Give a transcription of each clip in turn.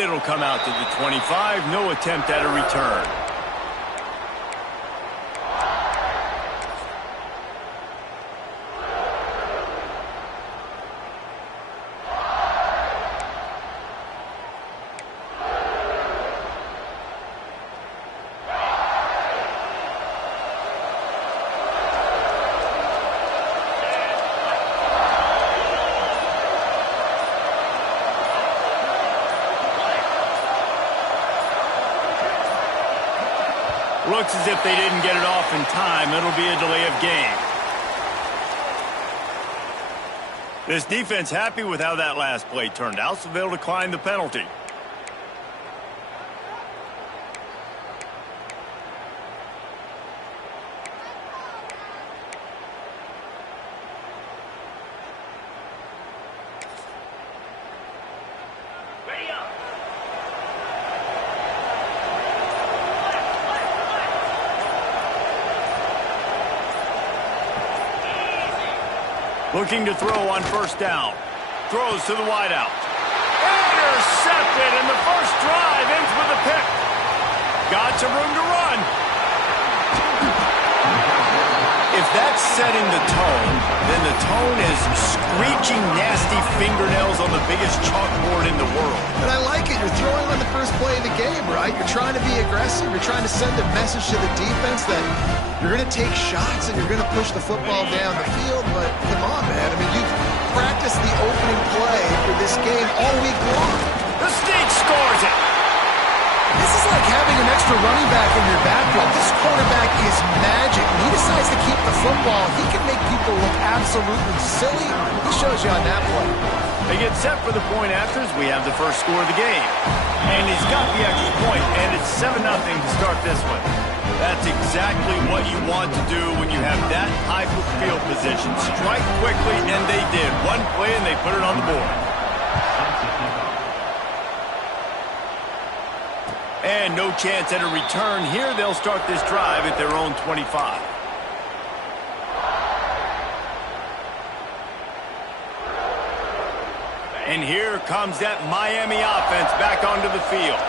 it'll come out to the 25. No attempt at a return. Looks as if they didn't get it off in time. It'll be a delay of game. This defense happy with how that last play turned out, so they'll decline the penalty. Looking to throw on first down. Throws to the wideout. Intercepted, and the first drive ends with a pick. Got some room to run. If that's setting the tone, then the tone is screeching nasty fingernails on the biggest chalkboard in the world. And I like it. You're throwing on the first play of the game, right? You're trying to be aggressive. You're trying to send a message to the defense that you're going to take shots and you're going to push the football down the field. But come on, man. I mean, you've practiced the opening play for this game all week long. The Sneak scores it. This is like having an extra running back in your backfield. This quarterback is magic. When he decides to keep the football, he can make people look absolutely silly. He shows you on that play. They get set for the point afters. We have the first score of the game. And he's got the extra point, and it's 7-0 to start this one. That's exactly what you want to do when you have that type of field position. Strike quickly, and they did. One play, and they put it on the board. And no chance at a return here. They'll start this drive at their own 25. And here comes that Miami offense back onto the field.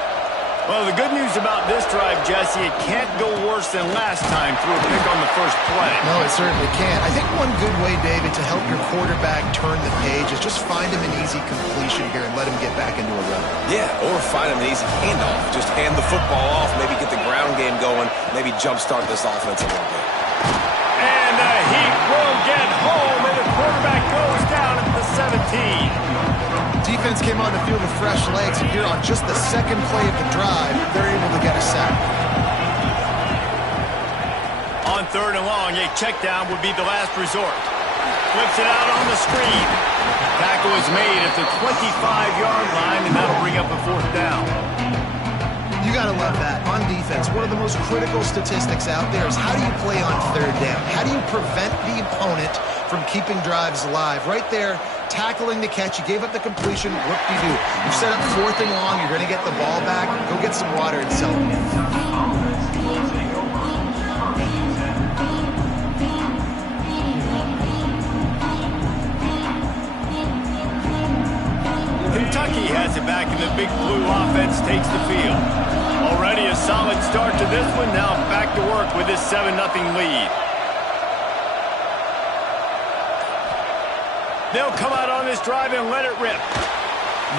Well, the good news about this drive, Jesse, it can't go worse than last time through a pick on the first play. No, it certainly can't. I think one good way, David, to help your quarterback turn the page is just find him an easy completion here and let him get back into a run. Yeah, or find him an easy handoff. Just hand the football off, maybe get the ground game going, maybe jumpstart this offense a little bit. And the Heat will get home, and the quarterback goes down at the 17. Defense came on the field with fresh legs, and here on just the second play of the drive, they're able to get a sack. On 3rd and long, a check down would be the last resort. Flips it out on the screen. Tackle is made at the 25-yard line, and that'll bring up a 4th down. You got to love that. On defense, one of the most critical statistics out there is how do you play on 3rd down? How do you prevent the opponent from keeping drives alive? Right there, tackling the catch. You gave up the completion. What do? You set up 4th and long. You're going to get the ball back. Go get some water and sell it. Kentucky has it back, and the Big Blue offense takes the field. Already a solid start to this one. Now back to work with this 7-0 lead. They'll come out on this drive and let it rip.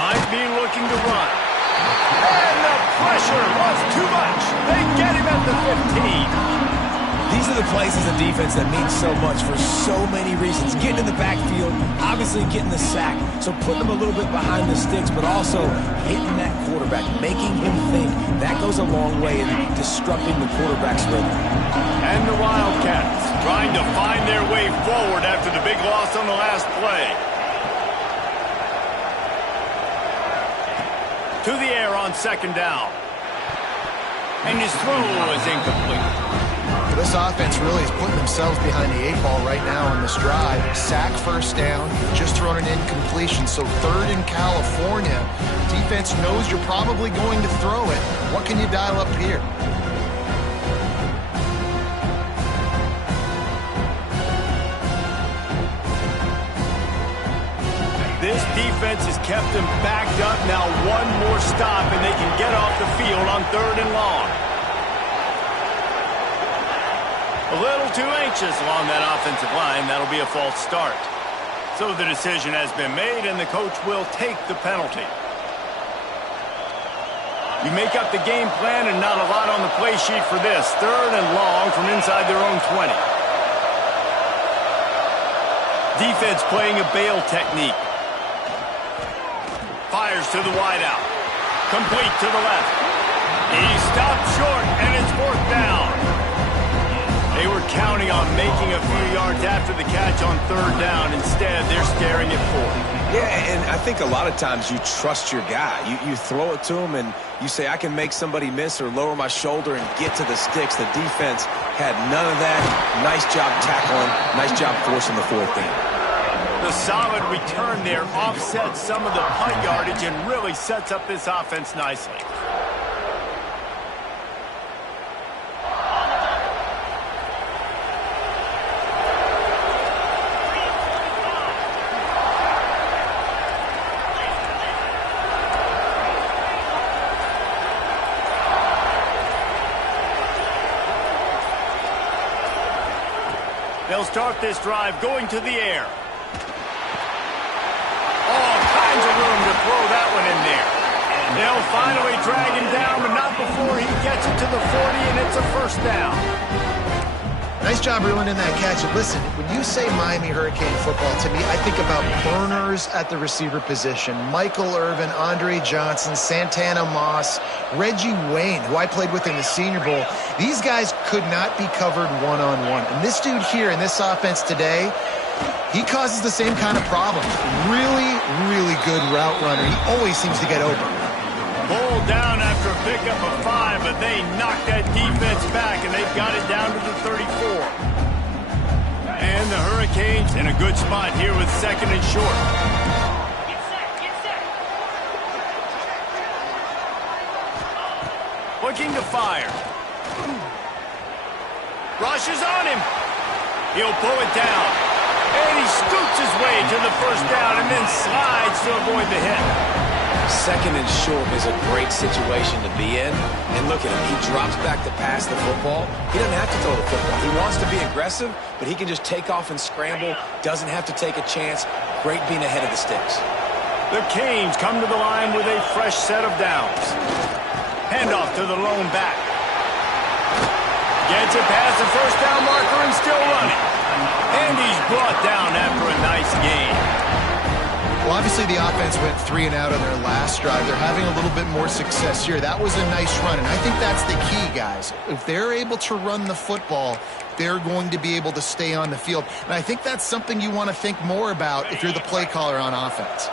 Might be looking to run. And the pressure was too much. They get him at the 15. These are the plays as a defense that mean so much for so many reasons. Getting in the backfield, obviously getting the sack, so putting them a little bit behind the sticks, but also hitting that quarterback, making him think. That goes a long way in disrupting the quarterback's rhythm. And the Wildcats trying to find their way forward after the big loss on the last play. To the air on 2nd down. And his throw is incomplete. This offense really is putting themselves behind the 8 ball right now on this drive. Sack 1st down, just thrown an incompletion. So 3rd in California. Defense knows you're probably going to throw it. What can you dial up here? This defense defense has kept them backed up. Now one more stop, and they can get off the field on 3rd and long. A little too anxious along that offensive line. That'll be a false start. So the decision has been made, and the coach will take the penalty. You make up the game plan, and not a lot on the play sheet for this. 3rd and long from inside their own 20. Defense playing a bail technique. Fires to the wideout. Complete to the left. He stopped short, and it's 4th down. They were counting on making a few yards after the catch on 3rd down. Instead, they're staring at 4th. Yeah, and I think a lot of times you trust your guy. You throw it to him, and you say, I can make somebody miss or lower my shoulder and get to the sticks. The defense had none of that. Nice job tackling. Nice job forcing the 4th down. The solid return there offsets some of the punt yardage and really sets up this offense nicely. They'll start this drive going to the air. All kinds of room to throw that one in there. They'll finally drag him down, but not before he gets it to the 40, and it's a 1st down. Nice job reeling in that catch. And listen, when you say Miami Hurricane football, to me, I think about burners at the receiver position. Michael Irvin, Andre Johnson, Santana Moss, Reggie Wayne, who I played with in the Senior Bowl. These guys could not be covered one-on-one. And this dude here in this offense today, he causes the same kind of problem. Really, really good route runner. He always seems to get open. Pulled down after a pickup of 5, but they knocked that defense back, and they've got it down to the 34. And the Hurricanes in a good spot here with 2nd and short. Looking to fire. Rushes on him. He'll pull it down. And he scoots his way to the 1st down and then slides to avoid the hit. 2nd and short is a great situation to be in. And look at him. He drops back to pass the football. He doesn't have to throw the football. He wants to be aggressive, but he can just take off and scramble. Doesn't have to take a chance. Great being ahead of the sticks. The Canes come to the line with a fresh set of downs. Handoff to the lone back. Gets it past the 1st down marker and still running. And he's brought down after a nice gain. Well, obviously the offense went 3 and out on their last drive. They're having a little bit more success here. That was a nice run, and I think that's the key, guys. If they're able to run the football, they're going to be able to stay on the field. And I think that's something you want to think more about if you're the play caller on offense.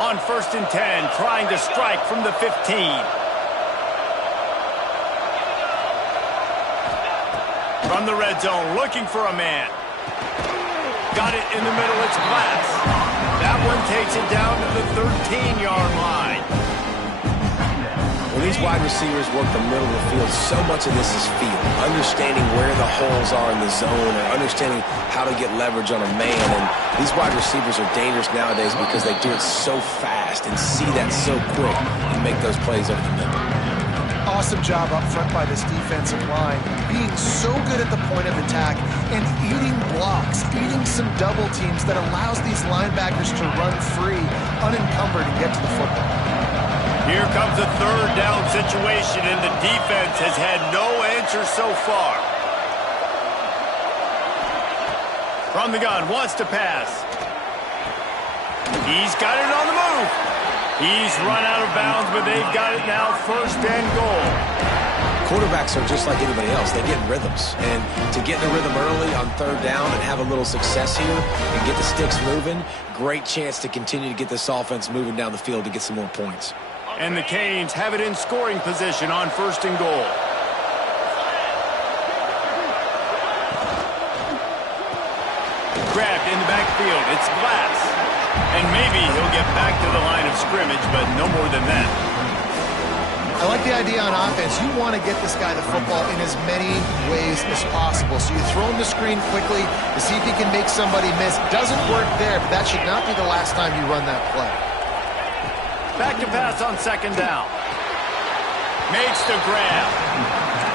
On 1st and 10, trying to strike from the 15. From the red zone, looking for a man. Got it in the middle, it's Glass. That one takes it down to the 13-yard line. When these wide receivers work the middle of the field, so much of this is feel. Understanding where the holes are in the zone or understanding how to get leverage on a man. And these wide receivers are dangerous nowadays because they do it so fast and see that so quick and make those plays over the middle. Awesome job up front by this defensive line, being so good at the point of attack and eating blocks, eating some double teams that allows these linebackers to run free, unencumbered, and get to the football. Here comes a 3rd down situation, and the defense has had no answer so far. From the gun, wants to pass. He's got it on the move. He's run out of bounds, but they've got it now 1st and goal. Quarterbacks are just like anybody else. They get in rhythms. And to get in the rhythm early on 3rd down and have a little success here and get the sticks moving, great chance to continue to get this offense moving down the field to get some more points. And the Canes have it in scoring position on 1st and goal. Grabbed in the backfield. It's Glass. And maybe he'll get back to the line of scrimmage, but no more than that. I like the idea on offense. You want to get this guy the football in as many ways as possible. So you throw him the screen quickly to see if he can make somebody miss. Doesn't work there, but that should not be the last time you run that play. Back to pass on second down. Makes the grab.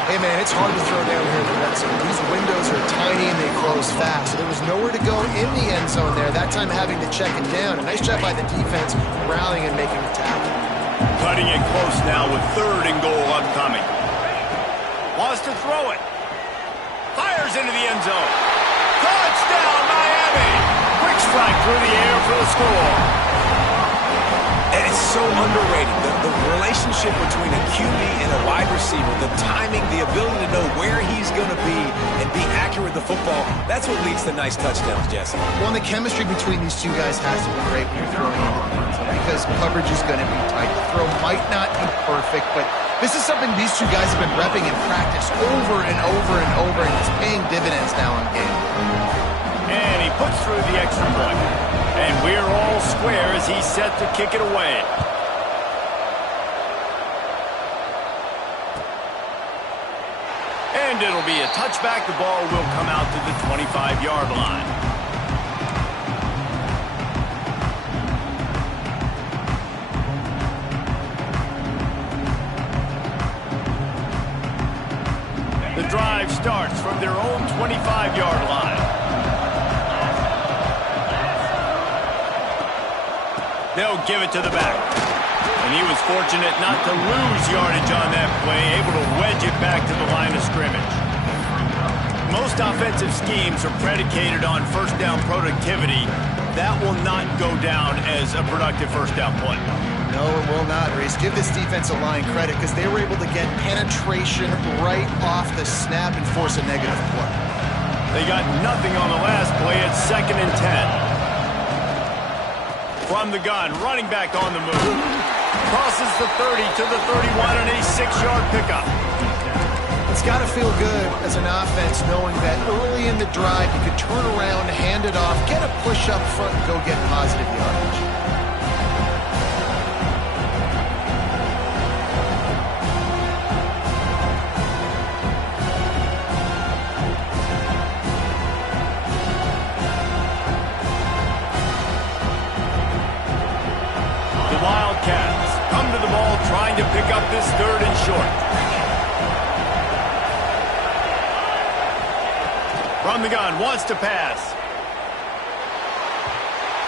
Hey, man, it's hard to throw down here in the red zone. These windows are tiny and they close fast. So there was nowhere to go in the end zone there. That time having to check it down. A nice job by the defense rallying and making the tackle. Cutting it close now with 3rd and goal upcoming. Wants to throw it. Fires into the end zone. Touchdown, Miami! Quick strike through the air for the score. And it's so underrated. The relationship between a QB and a wide receiver, the timing, the ability to know where he's going to be and be accurate with the football, that's what leads to nice touchdowns, Jesse. Well, and the chemistry between these two guys has to be great when you're throwing into the end zone because coverage is going to be tight. The throw might not be perfect, but this is something these two guys have been repping in practice over and over and over, and it's paying dividends now in game. And he puts through the extra point. And we're all square as he's set to kick it away. And it'll be a touchback. The ball will come out to the 25-yard line. The drive starts from their own 25-yard line. They'll give it to the back. And he was fortunate not to lose yardage on that play, able to wedge it back to the line of scrimmage. Most offensive schemes are predicated on first down productivity. That will not go down as a productive first down play. No, it will not, Reese. Give this defensive line credit because they were able to get penetration right off the snap and force a negative play. They got nothing on the last play. It's 2nd and 10. From the gun, running back on the move. Crosses the 30 to the 31 and a 6-yard pickup. It's got to feel good as an offense knowing that early in the drive you could turn around, hand it off, get a push up front, and go get positive yardage. Wildcats come to the ball trying to pick up this 3rd and short. From the gun, wants to pass.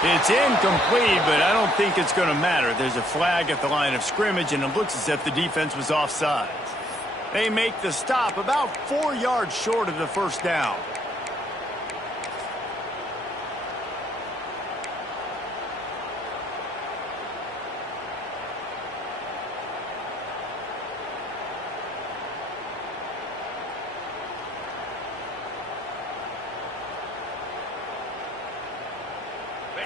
It's incomplete, but I don't think it's going to matter. There's a flag at the line of scrimmage, and it looks as if the defense was offside. They make the stop about 4 yards short of the first down.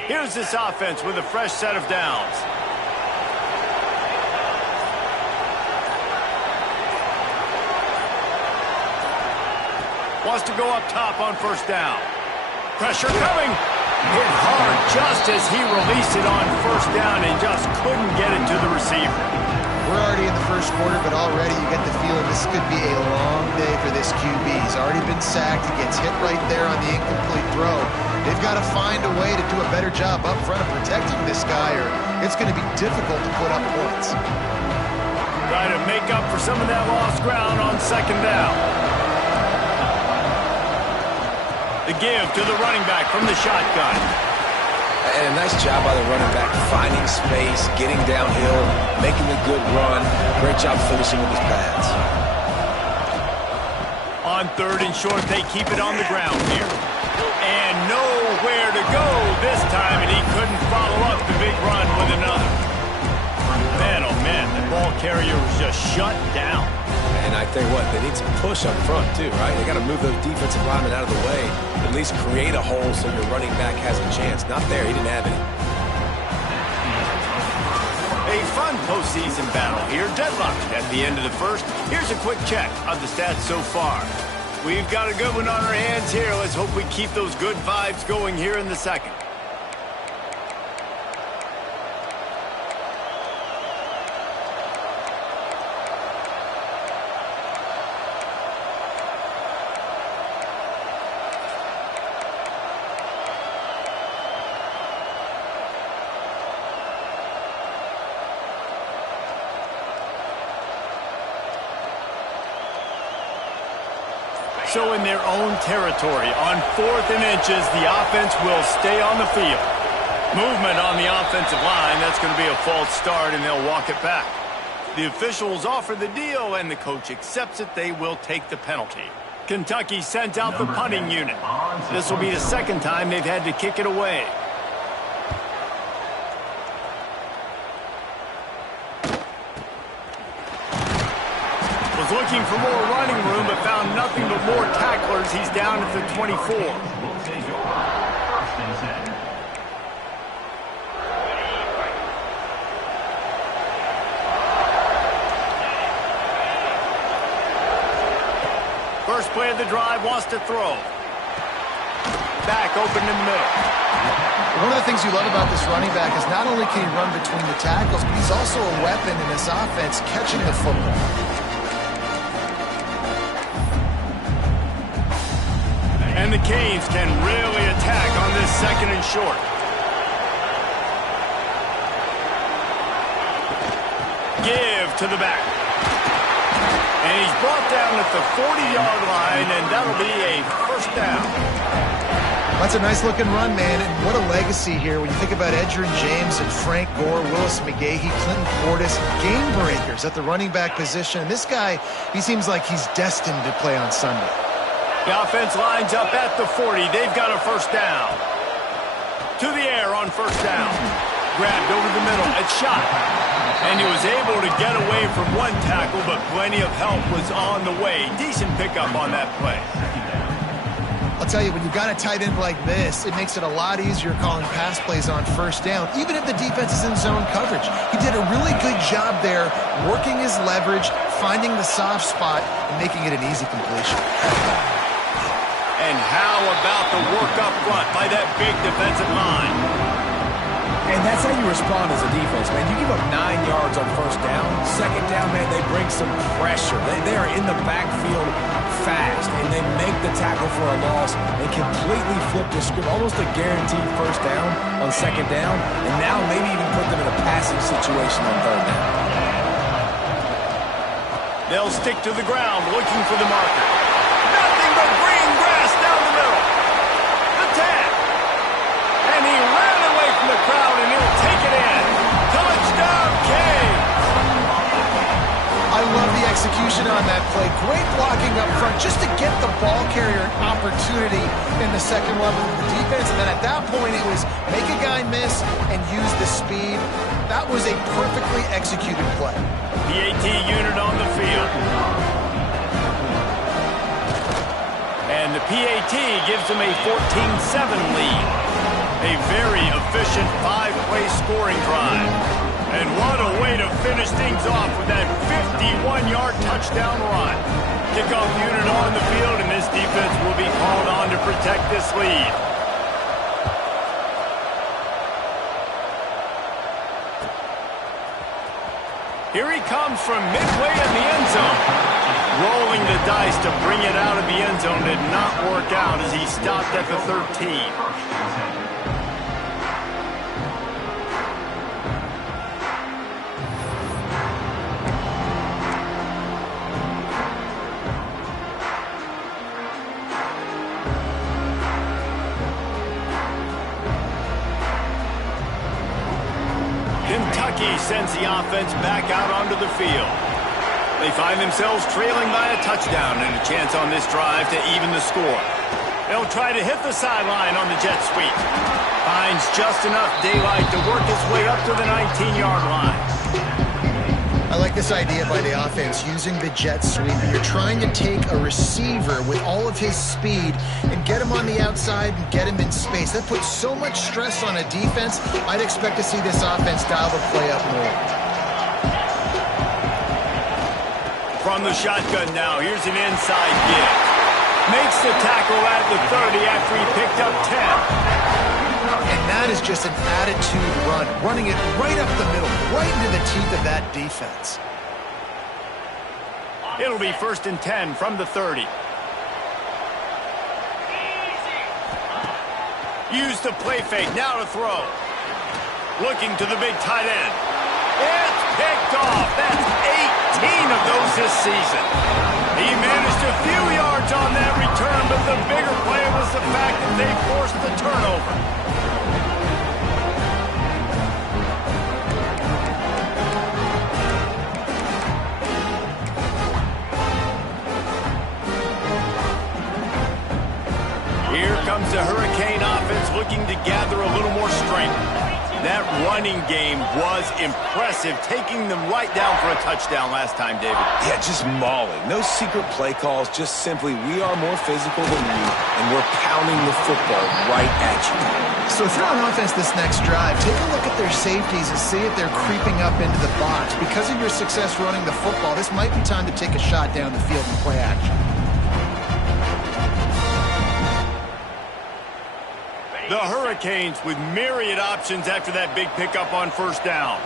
Here's this offense with a fresh set of downs. Wants to go up top on first down. Pressure coming. Hit hard just as he released it on first down and just couldn't get it to the receiver. We're already in the first quarter, but already you get the feeling this could be a long day for this QB. He's already been sacked. He gets hit right there on the incomplete throw. They've got to find a way to do a better job up front of protecting this guy, or it's going to be difficult to put up points. Try to make up for some of that lost ground on second down. The give to the running back from the shotgun. And a nice job by the running back, finding space, getting downhill, making a good run. Great job finishing with his pads. On 3rd and short, they keep it on the ground here. And nowhere to go this time, and he couldn't follow up the big run with another. Man, oh man, the ball carrier was just shut down. And I tell you what, they need some push up front too, right? They got to move those defensive linemen out of the way, at least create a hole so your running back has a chance. Not there, he didn't have any. A fun postseason battle here, deadlocked at the end of the first. Here's a quick check of the stats so far. We've got a good one on our hands here. Let's hope we keep those good vibes going here in the second. so in their own territory. On 4th and inches, the offense will stay on the field. Movement on the offensive line. That's going to be a false start, and they'll walk it back. The officials offer the deal, and the coach accepts it. They will take the penalty. Kentucky sent out the punting unit. This will be the second time they've had to kick it away. Was looking for more running room, but found nothing but more tacklers. He's down at the 24. First play of the drive, wants to throw. Back open in the middle. One of the things you love about this running back is not only can he run between the tackles, but he's also a weapon in this offense catching the football. And the Canes can really attack on this 2nd and short. Give to the back. And he's brought down at the 40-yard line, and that'll be a first down. That's a nice-looking run, man, and what a legacy here when you think about Edgerrin James and Frank Gore, Willis McGahee, Clinton Portis, game breakers at the running back position. And this guy, he seems like he's destined to play on Sunday. The offense lines up at the 40. They've got a first down. To the air on first down. Grabbed over the middle. It's shot. And he was able to get away from one tackle, but plenty of help was on the way. Decent pickup on that play. I'll tell you, when you've got a tight end like this, it makes it a lot easier calling pass plays on first down, even if the defense is in zone coverage. He did a really good job there, working his leverage, finding the soft spot, and making it an easy completion. And how about the work up front by that big defensive line? And that's how you respond as a defense, man. You give up 9 yards on first down. Second down, man, they bring some pressure. They are in the backfield fast, and they make the tackle for a loss and completely flip the script. Almost a guaranteed first down on second down, and now maybe even put them in a passing situation on third down. They'll stick to the ground looking for the marker. Nothing but green grass down the middle. The tag. And he ran away from the crowd, and he'll take it in. Touchdown, Canes. I love the execution on that play. Great blocking up front just to get the ball carrier an opportunity in the second level of the defense. And then at that point, it was make a guy miss and use the speed. That was a perfectly executed play. PAT unit on the field. And the PAT gives them a 14-7 lead. A very efficient 5-play scoring drive. And what a way to finish things off with that 51-yard touchdown run. Kickoff unit on the field, and this defense will be called on to protect this lead. Here he comes from midway in the end zone. Rolling the dice to bring it out of the end zone did not work out as he stopped at the 13. Kentucky sends the offense back out onto the field. They find themselves trailing by a touchdown and a chance on this drive to even the score. They'll try to hit the sideline on the jet sweep. Finds just enough daylight to work his way up to the 19-yard line. I like this idea by the offense, using the jet sweep. You're trying to take a receiver with all of his speed and get him on the outside and get him in space. That puts so much stress on a defense. I'd expect to see this offense dial the play up more. From the shotgun now, here's an inside give. Makes the tackle at the 30 after he picked up 10. And that is just an attitude run, running it right up the middle, right into the teeth of that defense. It'll be 1st and 10 from the 30. Use the play fake, now to throw. Looking to the big tight end. It's picked off. That's 18 of those this season. He managed a few yards on that return, but the bigger play was the fact that they forced the turnover. Here comes the Hurricane offense looking to gather a little more strength. That running game was impressive, taking them right down for a touchdown last time, David. Yeah, just mauling. No secret play calls, just simply we are more physical than you, and we're pounding the football right at you. So if you're on offense this next drive, take a look at their safeties and see if they're creeping up into the box. Because of your success running the football, this might be time to take a shot down the field and play action. The Hurricanes with myriad options after that big pickup on first down.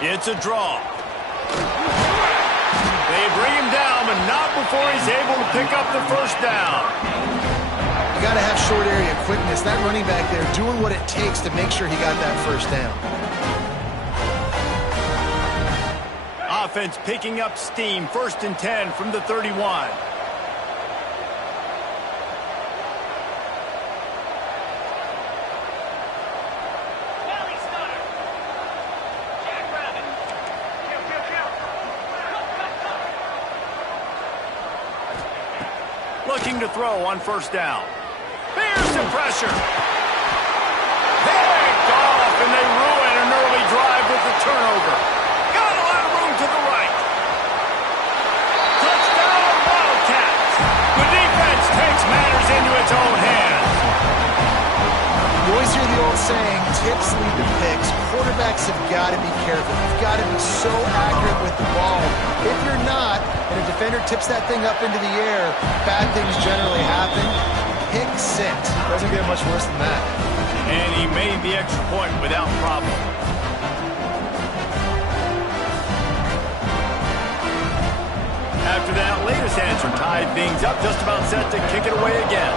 It's a draw. They bring him down, but not before he's able to pick up the first down. You got to have short area quickness. That running back there doing what it takes to make sure he got that first down. Offense picking up steam. 1st and 10 from the 31. Looking to throw on first down. There's some pressure. Picked off, and they ruin an early drive with the turnover. Got a lot of room to the right. Touchdown, Wildcats. The defense takes matters into its own hands. You always hear the old saying, tips lead to picks. Quarterbacks have got to be careful. You've got to be so accurate with the ball. If you're not, and a defender tips that thing up into the air, bad things generally happen. Pick 6. Doesn't get much worse than that. And he made the extra point without problem. After that latest answer tied things up, just about set to kick it away again.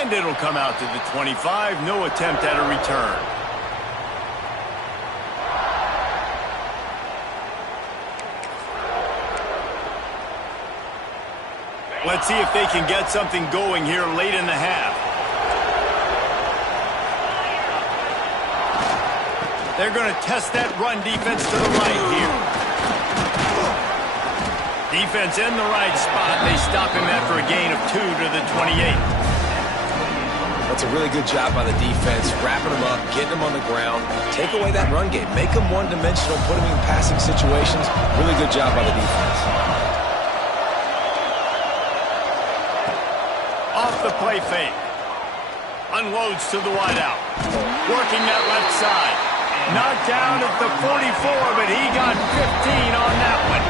And it'll come out to the 25. No attempt at a return. Let's see if they can get something going here late in the half. They're going to test that run defense to the right here. Defense in the right spot. They stop him after a gain of 2 to the 28. That's a really good job by the defense, wrapping them up, getting them on the ground, take away that run game, make them one-dimensional, put them in passing situations. Really good job by the defense. Off the play fake. Unloads to the wideout. Working that left side. Knocked down at the 44, but he got 15 on that one.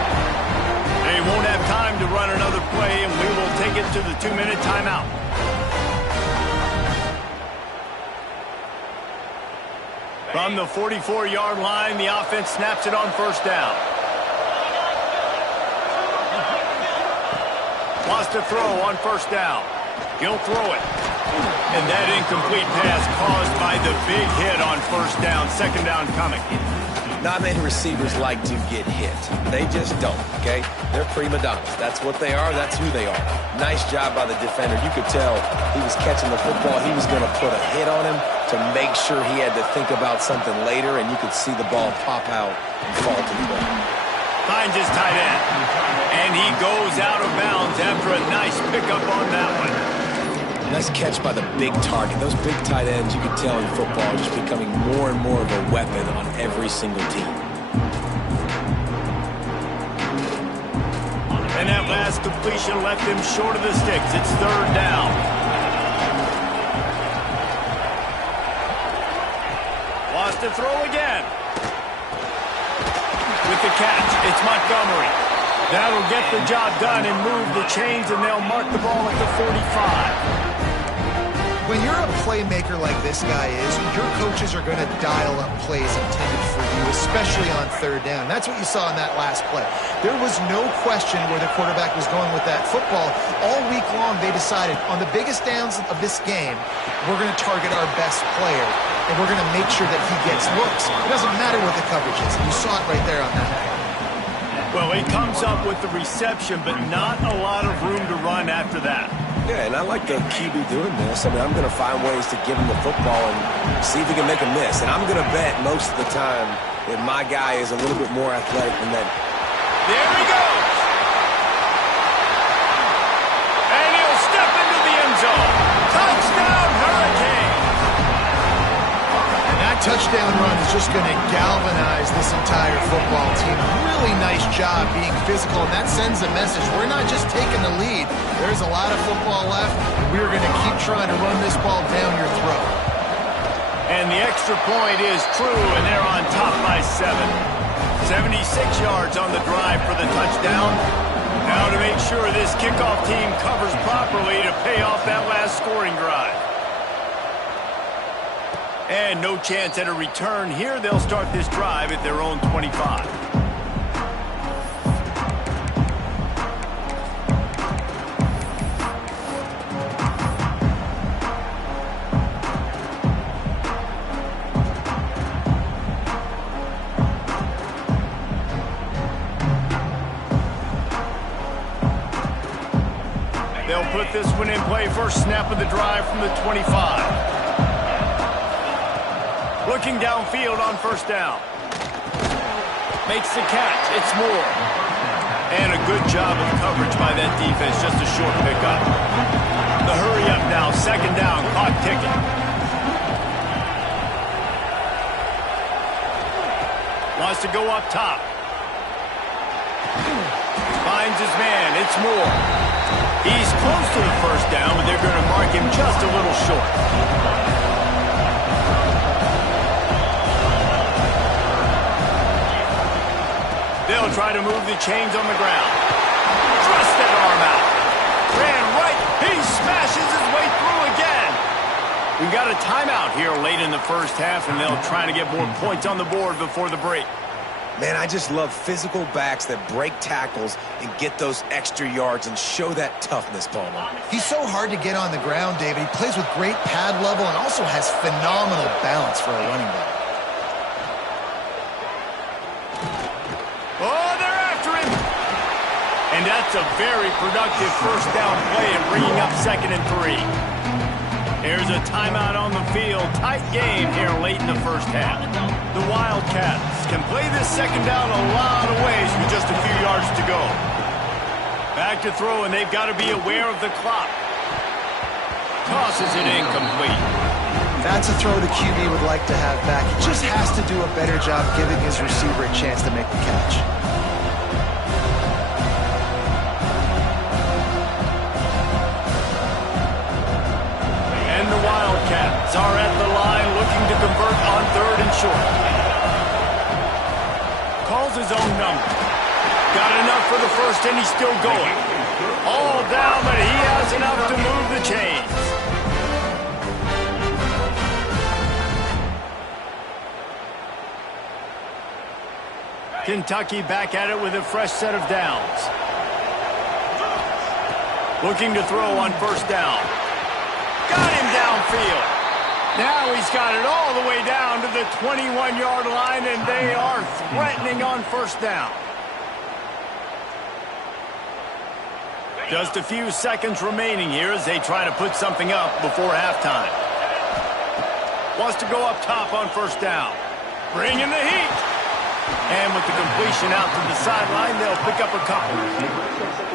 They won't have time to run another play, and we will take it to the 2-minute timeout. From the 44-yard line, the offense snaps it on first down. Wants to throw on first down. He'll throw it. And that incomplete pass caused by the big hit on first down. 2nd down coming. Not many receivers like to get hit. They just don't, okay? They're prima donnas. That's what they are. That's who they are. Nice job by the defender. You could tell he was catching the football. He was going to put a hit on him to make sure he had to think about something later, and you could see the ball pop out and fall to the ground. Finds his tight end. And he goes out of bounds after a nice pickup on that one. Nice catch by the big target. Those big tight ends, you can tell in football, are just becoming more and more of a weapon on every single team. And that last completion left him short of the sticks. It's 3rd down. Wants to throw again. With the catch, it's Montgomery. That'll get the job done and move the chains, and they'll mark the ball at the 45. When you're a playmaker like this guy is, your coaches are going to dial up plays intended for you, especially on 3rd down. That's what you saw in that last play. There was no question where the quarterback was going with that football. All week long, they decided on the biggest downs of this game, we're going to target our best player. and we're going to make sure that he gets looks. It doesn't matter what the coverage is. You saw it right there on that. Well, he comes up with the reception, but not a lot of room to run after that. Yeah, and I like the QB doing this. I mean, I'm going to find ways to give him the football and see if he can make a miss. And I'm going to bet most of the time that my guy is a little bit more athletic than that. There he goes. And he'll step into the end zone. Touchdown, Hurricane. And that touchdown run is just going to galvanize this entire football team. Really nice job being physical, and that sends a message. We're not just taking the lead. There's a lot of football left, and we're going to keep trying to run this ball down your throat. And the extra point is true, and they're on top by 7. 76 yards on the drive for the touchdown. Now to make sure this kickoff team covers properly to pay off that last scoring drive. And no chance at a return here. They'll start this drive at their own 25. They'll put this one in play. First snap of the drive from the 25. Looking downfield on first down. Makes the catch. It's Moore. And a good job of coverage by that defense. Just a short pickup. The hurry up now. Second down. Clock ticking. Wants to go up top. Finds his man. It's Moore. He's close to the first down, but they're going to mark him just a little short. They'll try to move the chains on the ground. Thrust that arm out. Ran right. He smashes his way through again. We've got a timeout here late in the first half, and they'll try to get more points on the board before the break. Man, I just love physical backs that break tackles and get those extra yards and show that toughness, Palmer. He's so hard to get on the ground, David. He plays with great pad level and also has phenomenal balance for a running back. Oh, they're after him. And that's a very productive first down play and bringing up 2nd and 3. Here's a timeout on the field. Tight game here late in the first half. The Wildcats can play this second down a lot of ways with just a few yards to go. Back to throw, and they've got to be aware of the clock. Tosses it incomplete. That's a throw the QB would like to have back. He just has to do a better job giving his receiver a chance to make the catch. And the Wildcats are at the line looking to convert on 3rd and short. Calls his own number. Got enough for the first, and he's still going. All down, but he has enough to move the chains. Kentucky back at it with a fresh set of downs. Looking to throw on first down. Got him downfield. Now he's got it all the way down to the 21-yard line, and they are threatening on first down. Just a few seconds remaining here as they try to put something up before halftime. Wants to go up top on first down. Bringing the heat. And with the completion out to the sideline, they'll pick up a couple.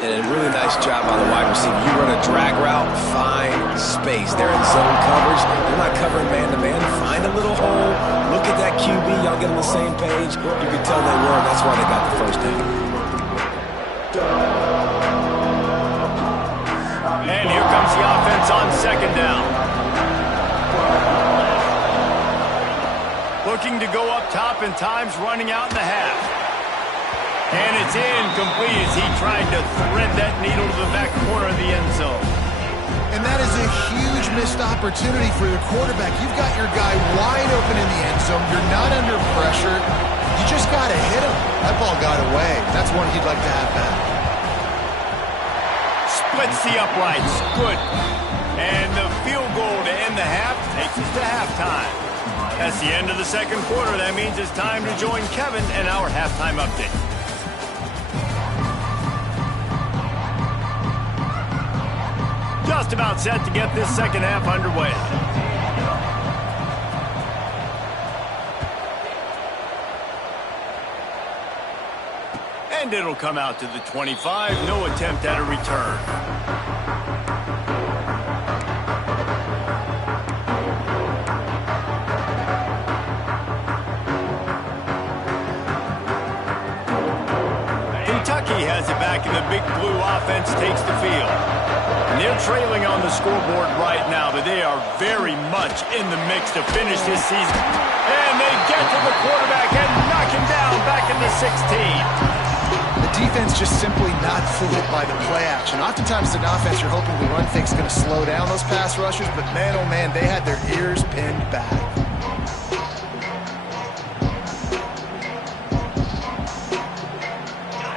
And a really nice job by the wide receiver. You run a drag route, find space. They're in zone coverage. They're not covering man-to-man. Find a little hole. Look at that QB. Y'all get on the same page. You can tell they were, and that's why they got the first down. And here comes the offense on second down. Looking to go up top, and time's running out in the half. And it's incomplete as he tried to thread that needle to the back corner of the end zone. And that is a huge missed opportunity for your quarterback. You've got your guy wide open in the end zone. You're not under pressure. You just got to hit him. That ball got away. That's one he'd like to have back. Splits the uprights. Good. And the field goal to end the half takes us to halftime. That's the end of the second quarter. That means it's time to join Kevin and our halftime update. Just about set to get this second half underway. And it'll come out to the 25. No attempt at a return. Kentucky has it back, and the Big Blue offense takes the field. And they're trailing on the scoreboard right now, but they are very much in the mix to finish this season. And they get to the quarterback and knock him down back in the 16. The defense just simply not fooled by the play action. Oftentimes, an offense you're hoping the run fake's going to slow down those pass rushers, but man, oh man, they had their ears pinned back.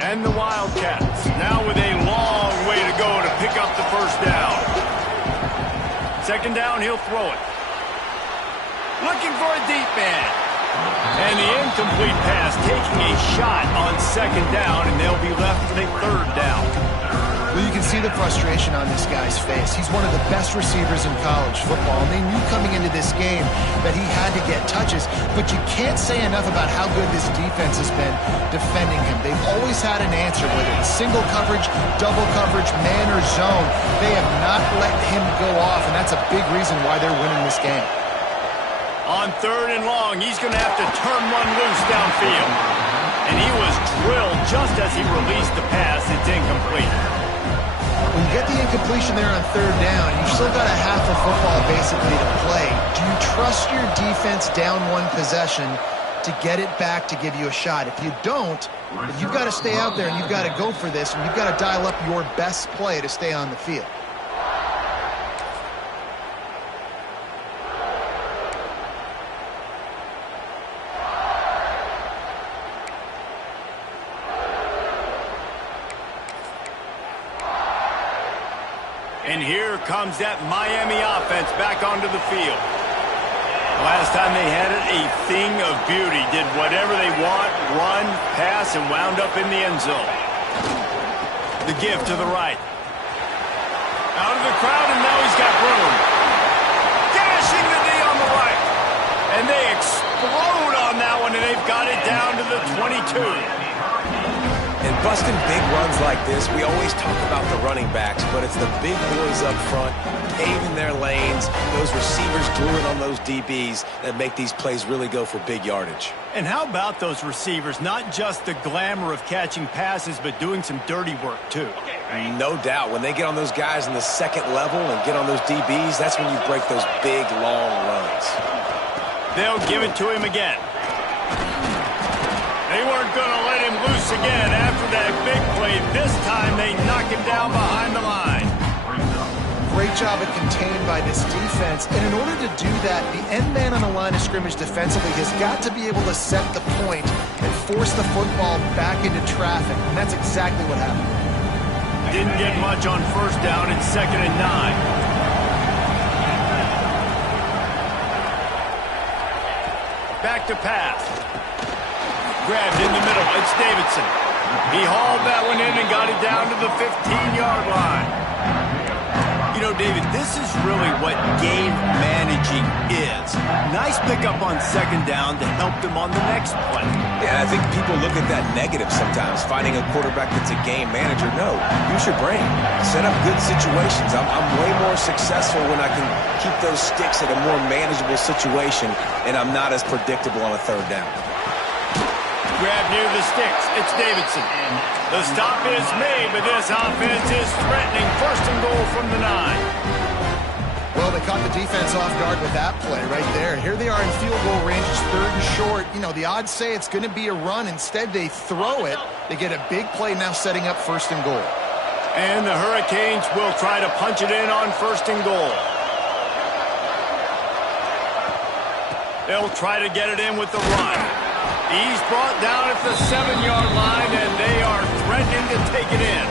And the Wildcats now with a long way to go to pick up the first down. Second down, he'll throw it. Looking for a deep man. And the incomplete pass taking a shot on second down, and they'll be left with a third down. Well, you can see the frustration on this guy's face. He's one of the best receivers in college football, and they knew coming into this game that he had to get touches, but you can't say enough about how good this defense has been defending him. They've always had an answer, whether it's single coverage, double coverage, man or zone. They have not let him go off, and that's a big reason why they're winning this game. On third and long, he's going to have to turn one loose downfield. And he was drilled just as he released the pass. It's incomplete. When you get the incompletion there on third down, you've still got a half of football basically to play. Do you trust your defense down one possession to get it back to give you a shot? If you don't, you've got to stay out there and you've got to go for this, and you've got to dial up your best play to stay on the field. And here comes that Miami offense back onto the field. Last time they had it, a thing of beauty. Did whatever they want, run, pass, and wound up in the end zone. The give to the right. Out of the crowd, and now he's got room. Gashing the knee on the right. And they explode on that one, and they've got it down to the 22. And busting big runs like this, we always talk about the running backs, but it's the big boys up front, paving their lanes, those receivers gluing on those DBs that make these plays really go for big yardage. And how about those receivers? Not just the glamour of catching passes, but doing some dirty work, too. No doubt. When they get on those guys in the second level and get on those DBs, that's when you break those big, long runs. They'll give it to him again. They weren't going to let him loose again after that big play. This time they knock him down behind the line. Great job of contained by this defense. And in order to do that, the end man on the line of scrimmage defensively has got to be able to set the point and force the football back into traffic. And that's exactly what happened. Didn't get much on first down. It's 2nd and 9. Back to pass. Grabbed in the middle. It's Davidson. He hauled that one in and got it down to the 15-yard line. You know, David, this is really what game managing is. Nice pickup on second down to help them on the next play. Yeah, I think people look at that negative sometimes, finding a quarterback that's a game manager. No, use your brain. Set up good situations. I'm way more successful when I can keep those sticks at a more manageable situation, and I'm not as predictable on a third down. Grab near the sticks. It's Davidson. The stop is made, but this offense is threatening. 1st and goal from the 9. Well, they caught the defense off guard with that play right there. Here they are in field goal range. It's 3rd and short. You know, the odds say it's going to be a run. Instead, they throw it. They get a big play now setting up 1st and goal. And the Hurricanes will try to punch it in on 1st and goal. They'll try to get it in with the run. He's brought down at the 7-yard line, and they are threatening to take it in.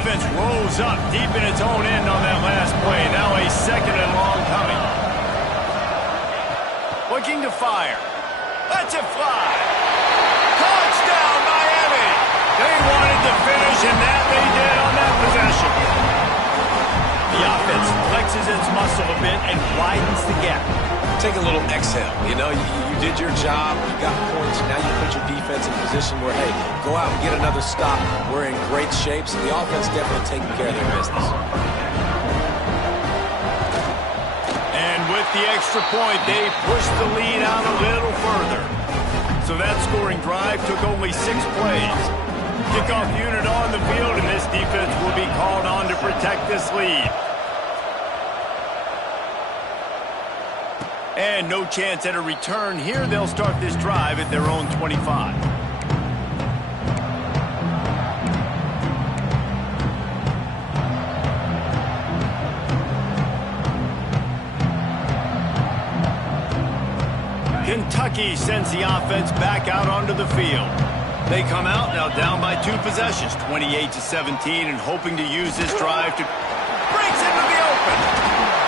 defense rolls up deep in its own end on that last play. Now a second and long coming. Looking to fire. Lets it fly. Touchdown, Miami. They wanted to finish, and that they did on that possession. The offense flexes its muscle a bit and widens the gap. Take a little exhale. You know, you did your job. You got points. Now you put your defense in a position where, hey, go out and get another stop. We're in great shape, so the offense definitely taking care of their business. And with the extra point, they pushed the lead out a little further. So that scoring drive took only 6 plays. Kickoff unit on the field, and this defense will be called on to protect this lead. And no chance at a return here. They'll start this drive at their own 25. Kentucky sends the offense back out onto the field. They come out now down by 2 possessions, 28-17, and hoping to use this drive to breaks into the open.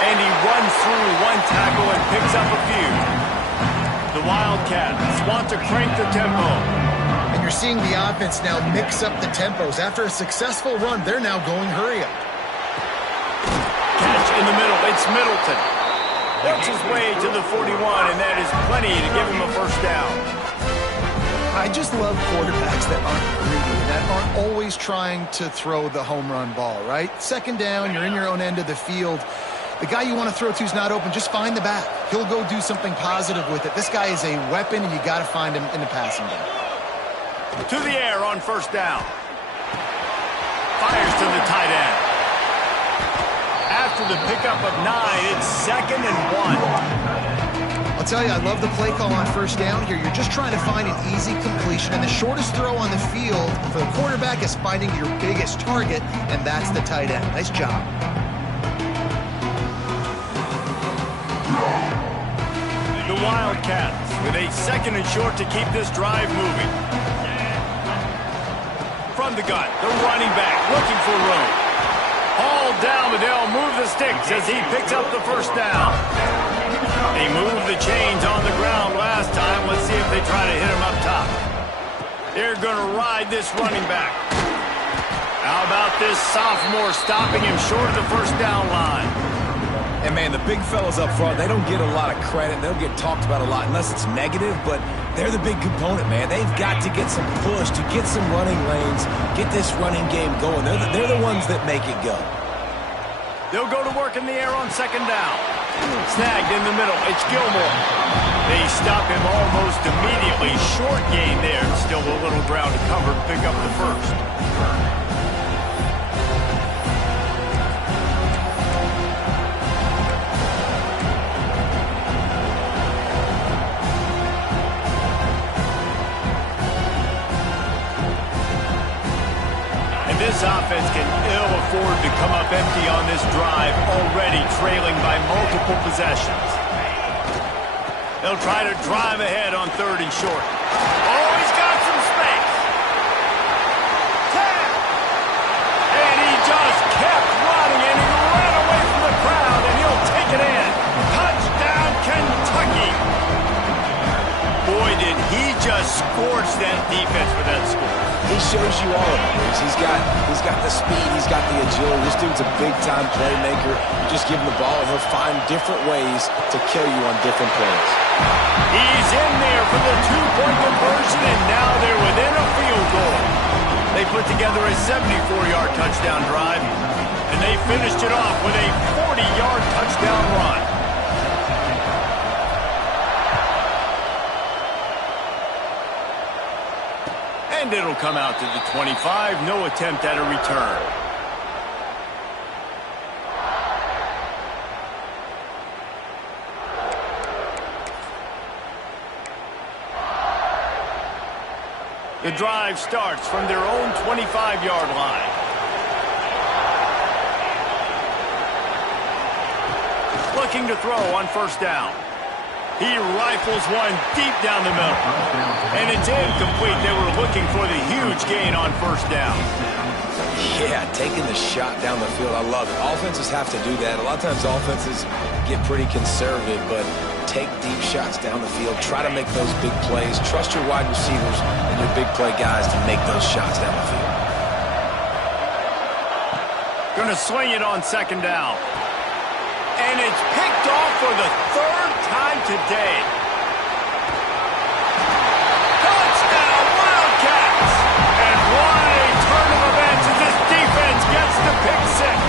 And he runs through 1 tackle and picks up a few. The Wildcats want to crank the tempo. And you're seeing the offense now mix up the tempos. After a successful run, they're now going hurry up. Catch in the middle. It's Middleton. Works his way to the 41, and that is plenty to give him a first down. I just love quarterbacks that aren't greedy, that aren't always trying to throw the home run ball, right? Second down, you're in your own end of the field. The guy you want to throw to is not open. Just find the back. He'll go do something positive with it. This guy is a weapon, and you got to find him in the passing game. To the air on first down. Fires to the tight end. After the pickup of 9, it's 2nd and 1. I'll tell you, I love the play call on first down here. You're just trying to find an easy completion, and the shortest throw on the field for the quarterback is finding your biggest target, and that's the tight end. Nice job. The Wildcats with a 2nd and short to keep this drive moving. From the gun, the running back looking for room. Hauled down, but they'll move the sticks as he picks up the first down. They moved the chains on the ground last time. Let's see if they try to hit him up top. They're going to ride this running back. How about this sophomore stopping him short of the first down line? And, man, the big fellas up front, they don't get a lot of credit. They'll get talked about a lot unless it's negative, but they're the big component, man. They've got to get some push, to get some running lanes, get this running game going. They're the ones that make it go. They'll go to work in the air on second down. Snagged in the middle. It's Gilmore. They stop him almost immediately. Short gain there. Still a little ground to cover to pick up the first. This offense can ill afford to come up empty on this drive, already trailing by multiple possessions. They'll try to drive ahead on 3rd and short. Oh, he's got some space. 10. And he just kept running, and he ran away from the crowd, and he'll take it in. Touchdown, Kentucky. Boy, did he just scorch that defense for that score. He shows you all of it. He's got the speed. He's got the agility. This dude's a big-time playmaker. You just give him the ball, and he'll find different ways to kill you on different plays. He's in there for the 2-point conversion, and now they're within a field goal. They put together a 74-yard touchdown drive, and they finished it off with a 40-yard touchdown run. And it'll come out to the 25. No attempt at a return. The drive starts from their own 25-yard line. Looking to throw on first down. He rifles one deep down the middle. And it's incomplete. They were looking for the huge gain on first down. Yeah, taking the shot down the field, I love it. Offenses have to do that. A lot of times offenses get pretty conservative, but take deep shots down the field. Try to make those big plays. Trust your wide receivers and your big play guys to make those shots down the field. Going to swing it on second down. And it's picked off for the third time today. Touchdown, Wildcats! And what a turn of events as this defense gets the pick six.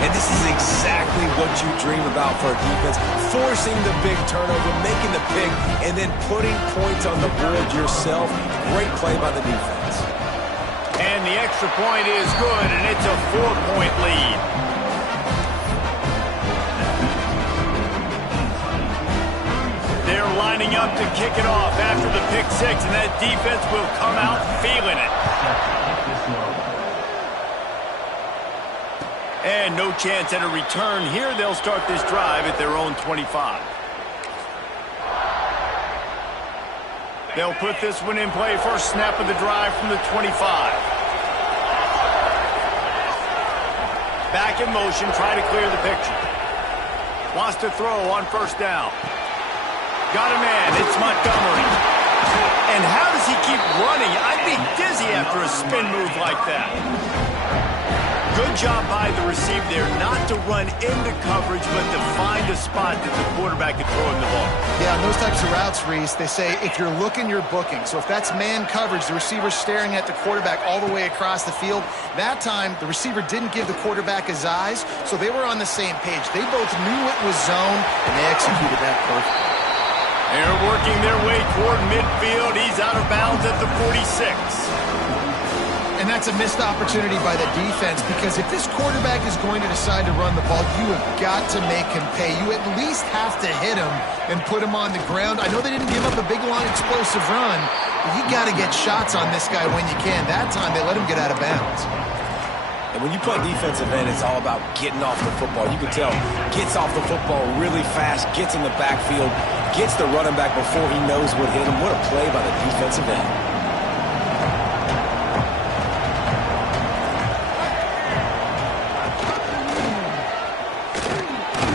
And this is exactly what you dream about for a defense. Forcing the big turnover, making the pick, and then putting points on the board yourself. Great play by the defense. And the extra point is good, and it's a 4-point lead. They're lining up to kick it off after the pick six, and that defense will come out feeling it. And no chance at a return here. They'll start this drive at their own 25. They'll put this one in play. First snap of the drive from the 25. Back in motion, try to clear the picture. Wants to throw on first down. Got a man, it's Montgomery. And how does he keep running? I'd be dizzy after a spin move like that. Good job by the receiver there not to run into coverage, but to find a spot that the quarterback can throw him the ball. Yeah, on those types of routes, Reese, they say if you're looking, you're booking. So if that's man coverage, the receiver's staring at the quarterback all the way across the field. That time, the receiver didn't give the quarterback his eyes, so they were on the same page. They both knew it was zone, and they executed that perfectly. They're working their way toward midfield. He's out of bounds at the 46. And that's a missed opportunity by the defense, because if this quarterback is going to decide to run the ball, you have got to make him pay. You at least have to hit him and put him on the ground. I know they didn't give up a big, long, explosive run, but you got to get shots on this guy when you can. That time, they let him get out of bounds. And when you play defensive end, it's all about getting off the football. You can tell, gets off the football really fast, gets in the backfield, gets the running back before he knows what hit him. What a play by the defensive end.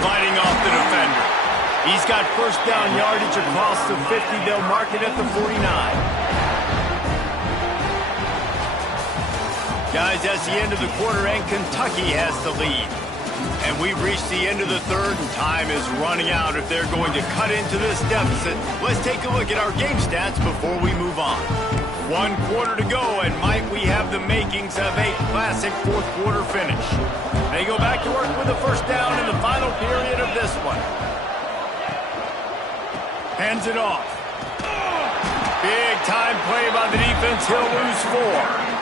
Fighting off the defender. He's got first down yardage across the 50. They'll mark it at the 49. Guys, that's the end of the quarter, and Kentucky has the lead. And we've reached the end of the third, and time is running out if they're going to cut into this deficit. Let's take a look at our game stats before we move on. 1 quarter to go, and might we have the makings of a classic fourth quarter finish. They go back to work with the first down in the final period of this one. Hands it off. Big time play by the defense. He'll lose 4.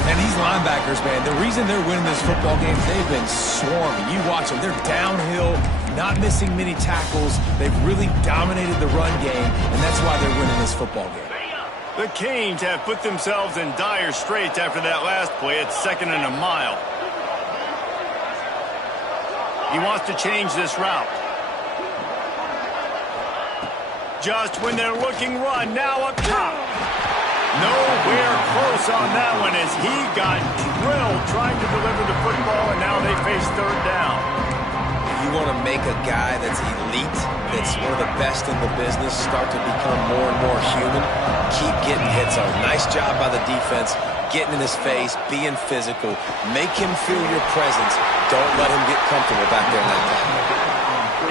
And these linebackers, man, the reason they're winning this football game, they've been swarming. You watch them. They're downhill, not missing many tackles. They've really dominated the run game, and that's why they're winning this football game. The Canes have put themselves in dire straits after that last play. It's 2nd and a mile. He wants to change this route. Just when they're looking run, now up top. Nowhere close on that one as he got drilled trying to deliver the football, and now they face third down. You want to make a guy that's elite, that's one of the best in the business, start to become more and more human, keep getting hits on. Nice job by the defense, getting in his face, being physical. Make him feel your presence. Don't let him get comfortable back there in that tackle.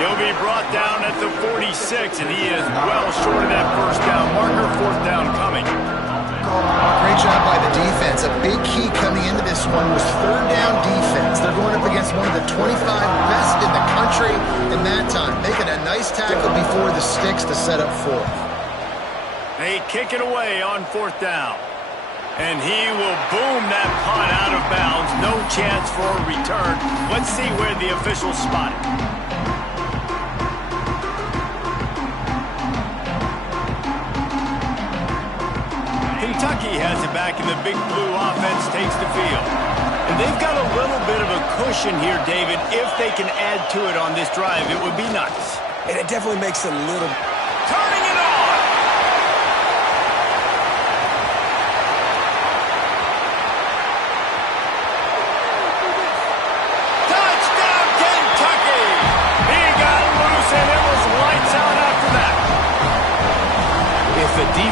He'll be brought down at the 46, and he is well short of that first down marker. 4th down coming. Great job by the defense. A big key coming into this one was third down defense. They're going up against one of the 25 best in the country in that time, making a nice tackle before the sticks to set up 4th. They kick it away on 4th down. And he will boom that punt out of bounds. No chance for a return. Let's see where the officials spot it. Kentucky has it back, and the Big Blue offense takes the field. And they've got a little bit of a cushion here, David. If they can add to it on this drive, it would be nice. And it definitely makes a little... Turning it on!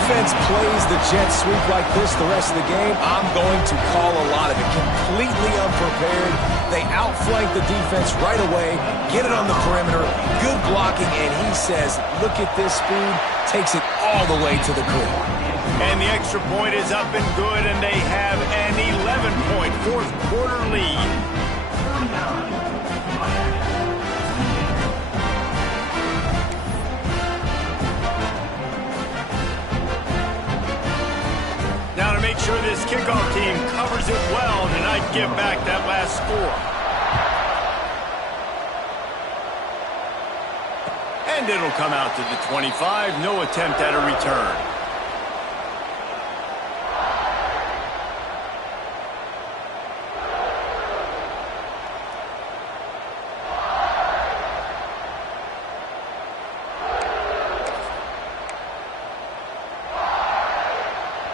defense plays the jet sweep like this the rest of the game, I'm going to call a lot of it. Completely unprepared. They outflank the defense right away, get it on the perimeter, good blocking, and he says, look at this speed, takes it all the way to the crib. And the extra point is up and good, and they have an 11-point fourth quarter lead. Now to make sure this kickoff team covers it well to not give back that last score. And it'll come out to the 25. No attempt at a return.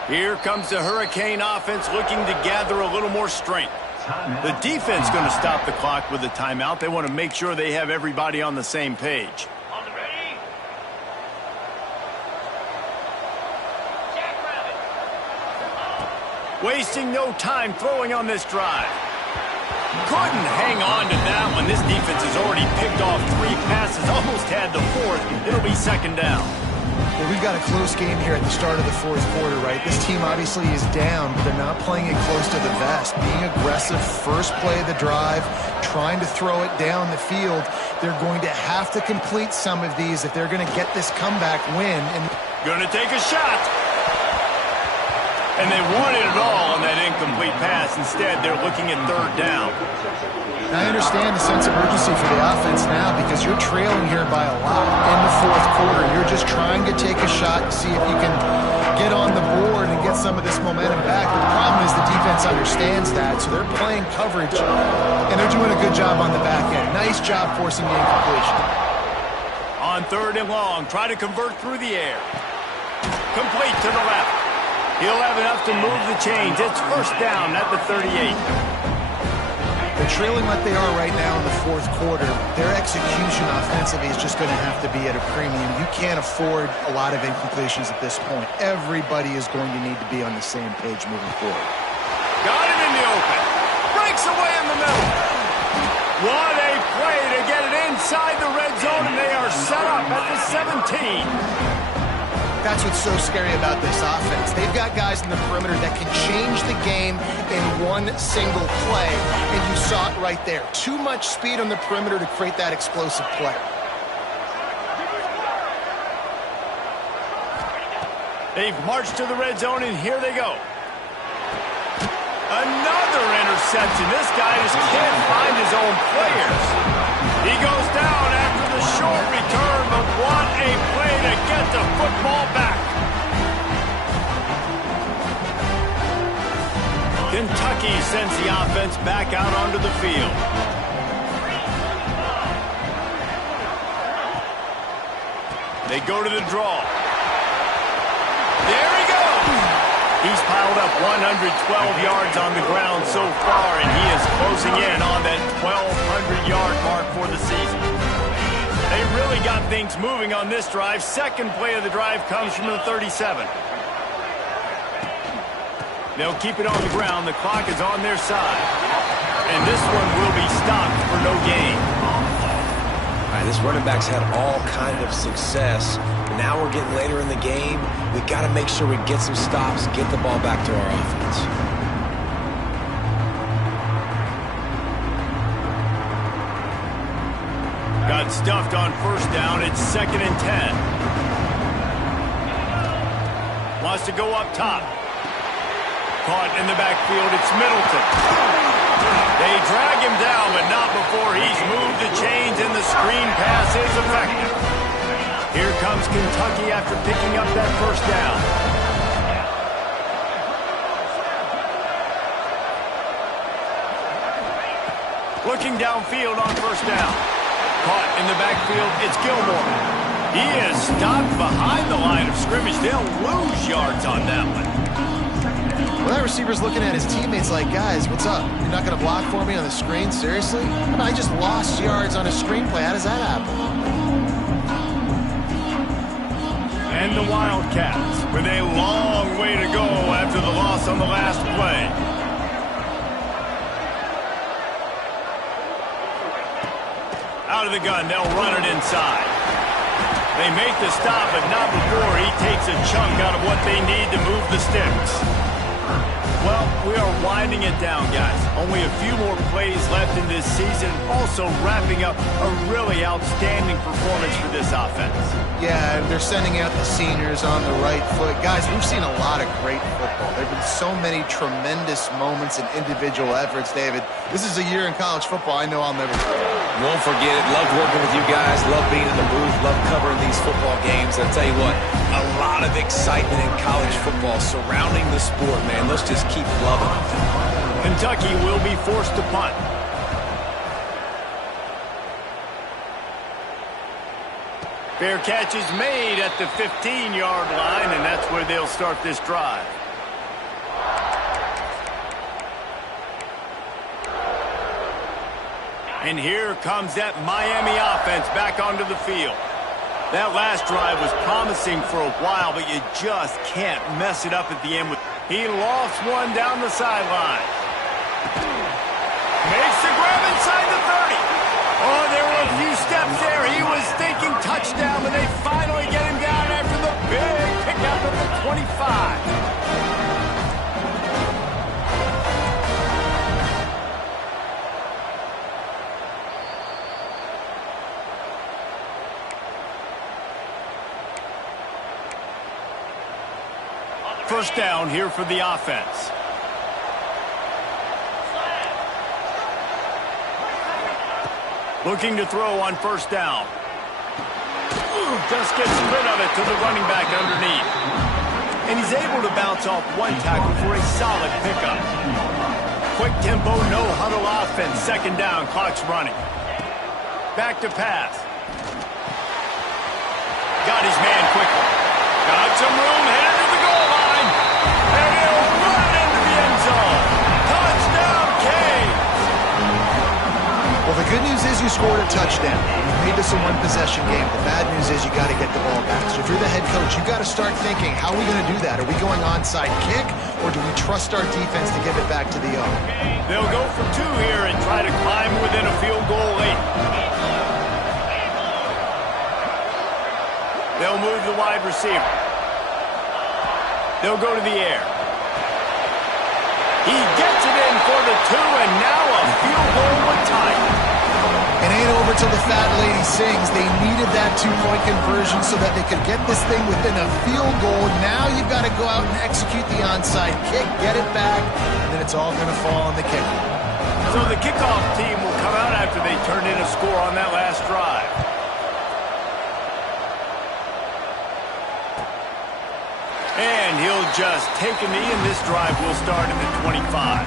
Here comes the Hurricane offense looking to gather a little more strength. The defense going to stop the clock with a timeout. They want to make sure they have everybody on the same page. Wasting no time throwing on this drive. Couldn't hang on to that one. This defense has already picked off 3 passes, almost had the 4th. It'll be second down. Well, we've got a close game here at the start of the fourth quarter, right? This team obviously is down, but they're not playing it close to the vest. Being aggressive, first play of the drive, trying to throw it down the field. They're going to have to complete some of these if they're going to get this comeback win. And going to take a shot. And they wanted it all on that incomplete pass. Instead, they're looking at third down. I understand the sense of urgency for the offense now because you're trailing here by a lot in the fourth quarter. You're just trying to take a shot and see if you can get on the board and get some of this momentum back. But the problem is the defense understands that, so they're playing coverage, and they're doing a good job on the back end. Nice job forcing the incompletion. On third and long, try to convert through the air. Complete to the left. He'll have enough to move the chains. It's first down at the 38. They're trailing like they are right now in the fourth quarter. Their execution offensively is just going to have to be at a premium. You can't afford a lot of incompletions at this point. Everybody is going to need to be on the same page moving forward. Got it in the open. Breaks away in the middle. What a play to get it inside the red zone, and they are set up at the 17. That's what's so scary about this offense. They've got guys in the perimeter that can change the game in one single play, and you saw it right there. Too much speed on the perimeter to create that explosive play. They've marched to the red zone, and here they go. Another interception. This guy just can't find his own players. He goes down after the short return, but what a play to get the football back. Kentucky sends the offense back out onto the field. They go to the draw. There he goes. He's piled up 112 yards on the ground so far, and he is closing in on that 1,200-yard mark for the season. They really got things moving on this drive. Second play of the drive comes from the 37. They'll keep it on the ground. The clock is on their side. And this one will be stopped for no gain. All right, this running back's had all kind of success. Now we're getting later in the game. We got to make sure we get some stops, get the ball back to our offense. Got stuffed on first down. It's 2nd and 10. Wants to go up top. Caught in the backfield. It's Middleton. They drag him down, but not before he's moved the chains, and the screen pass is effective. Here comes Kentucky after picking up that first down. Looking downfield on first down. Caught in the backfield, it's Gilmore. He is stopped behind the line of scrimmage. They'll lose yards on that one. Well, that receiver's looking at his teammates like, guys, what's up? You're not going to block for me on the screen? Seriously? I just lost yards on a screenplay. How does that happen? And the Wildcats with a long way to go after the loss on the last play. Out of the gun, they'll run it inside. They make the stop, but not before he takes a chunk out of what they need to move the sticks. Well, we are winding it down, guys. Only a few more plays left in this season. Also wrapping up a really outstanding performance for this offense. Yeah, and they're sending out the seniors on the right foot. Guys, we've seen a lot of great football. There have been so many tremendous moments and individual efforts, David. This is a year in college football I know I'll never forget. Won't forget it. Love working with you guys. Love being in the booth. Love covering these football games. I'll tell you what, a lot of excitement in college football surrounding the sport, man. Let's just keep loving it. Kentucky will be forced to punt. Fair catch is made at the 15-yard line, and that's where they'll start this drive. And here comes that Miami offense back onto the field. That last drive was promising for a while, but you just can't mess it up at the end. He lofts one down the sideline. Makes the grab inside the 30. Oh, there were a few steps there. He was thinking touchdown, but they finally get him down after the big pickup at the 25. First down here for the offense. Looking to throw on first down. Just gets rid of it to the running back underneath. And he's able to bounce off one tackle for a solid pickup. Quick tempo, no huddle offense. Second down, clock's running. Back to pass. Got his man quickly. Got some room, headed to the goal line. And he'll run into the end zone. Touchdown, Canes. Well, the good news is you scored a touchdown. You made this a one-possession game. The bad news is you got to get the ball back. So if you're the head coach, you got to start thinking, how are we going to do that? Are we going onside kick, or do we trust our defense to give it back to the owner? They'll go for two here and try to climb within a field goal late. They'll move the wide receiver. They'll go to the air. He gets it in for the two, and now a field goal would tie it. It ain't over till the fat lady sings. They needed that two-point conversion so that they could get this thing within a field goal. Now you've got to go out and execute the onside kick, get it back, and then it's all going to fall on the kicker. So the kickoff team will come out after they turned in a score on that last drive. And he'll just take a knee, and this drive will start at the 25.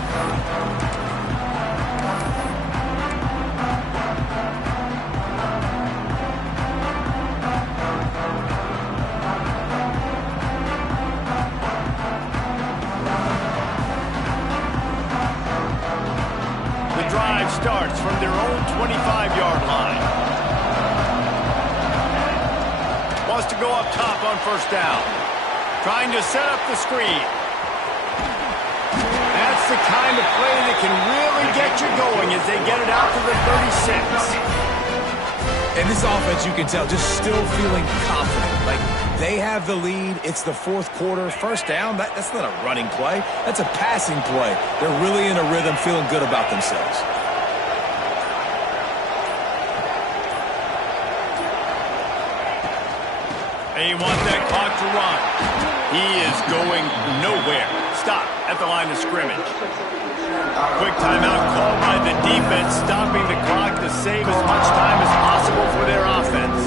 The drive starts from their own 25-yard line. Wants to go up top on first down. Trying to set up the screen. That's the kind of play that can really get you going as they get it out to the 36. And this offense, you can tell, just still feeling confident. Like, they have the lead. It's the fourth quarter. First down, that's not a running play. That's a passing play. They're really in a rhythm, feeling good about themselves. They want that clock to run. He is going nowhere. Stop at the line of scrimmage. Quick timeout called by the defense, stopping the clock to save as much time as possible for their offense.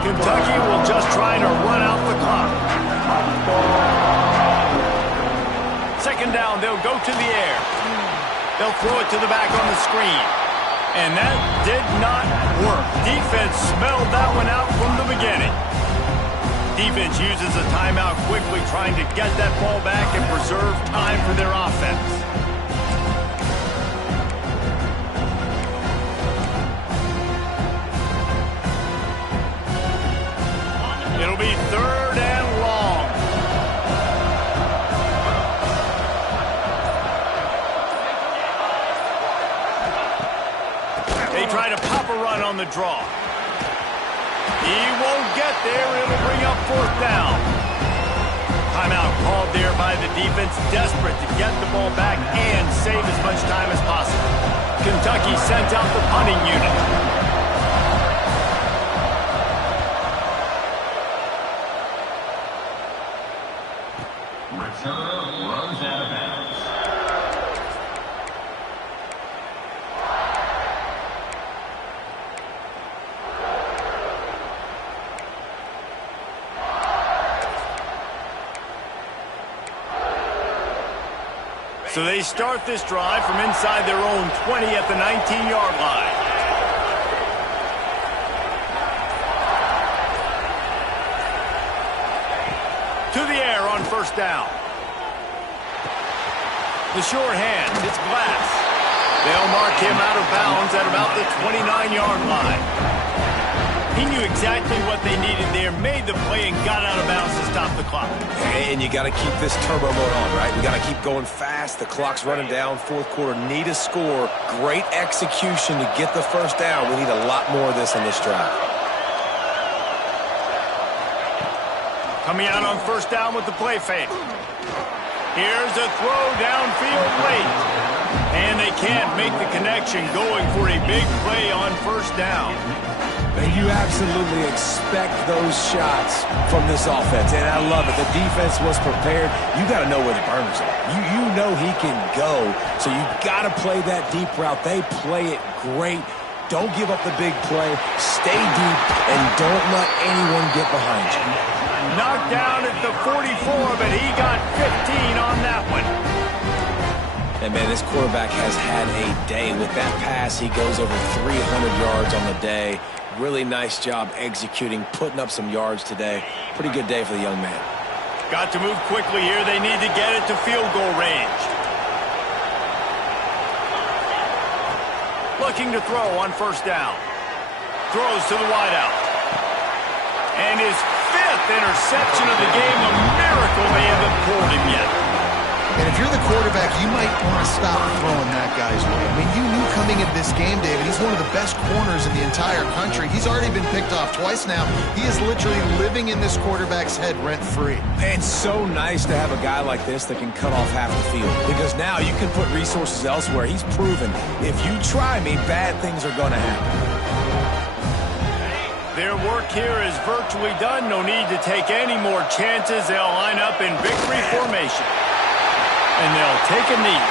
Kentucky will just try to run out the clock. Second down, they'll go to the air. They'll throw it to the back on the screen. And that did not work. Defense smelled that one out from the beginning. defense uses a timeout quickly, trying to get that ball back and preserve time for their offense. It'll be 3rd and long. They try to pop a run on the draw. He won't get there. It'll bring up 4th down. Timeout called there by the defense, desperate to get the ball back and save as much time as possible. Kentucky sent out the punting unit. Return runs out of bounds. So they start this drive from inside their own 20 at the 19-yard line. To the air on 1st down. The short hand, it's Glass. They'll mark him out of bounds at about the 29-yard line. He knew exactly what they needed there, made the play, and got out of bounds to stop the clock. And you got to keep this turbo mode on, right? We got to keep going fast. The clock's running down. 4th quarter, need a score. Great execution to get the 1st down. We need a lot more of this in this drive. Coming out on 1st down with the play fake. Here's a throw downfield late. And they can't make the connection, going for a big play on 1st down. And you absolutely expect those shots from this offense, and I love it. The defense was prepared. You got to know where the burners are. You know he can go, so you got to play that deep route. They play it great. Don't give up the big play. Stay deep, and don't let anyone get behind you. Knocked down at the 44, but he got 15 on that one. And, man, this quarterback has had a day. With that pass, he goes over 300 yards on the day. Really nice job executing, putting up some yards today. Pretty good day for the young man. Got to move quickly here. They need to get it to field goal range. Looking to throw on 1st down. Throws to the wideout. And his 5th interception of the game. A miracle they haven't pulled him yet. And if you're the quarterback, you might want to stop throwing that guy's way. I mean, you knew coming into this game, David, he's one of the best corners in the entire country. He's already been picked off twice now. He is literally living in this quarterback's head rent-free. And so nice to have a guy like this that can cut off half the field, because now you can put resources elsewhere. He's proven if you try me, bad things are going to happen. Their work here is virtually done. No need to take any more chances. They'll line up in victory formation. And they'll take a knee.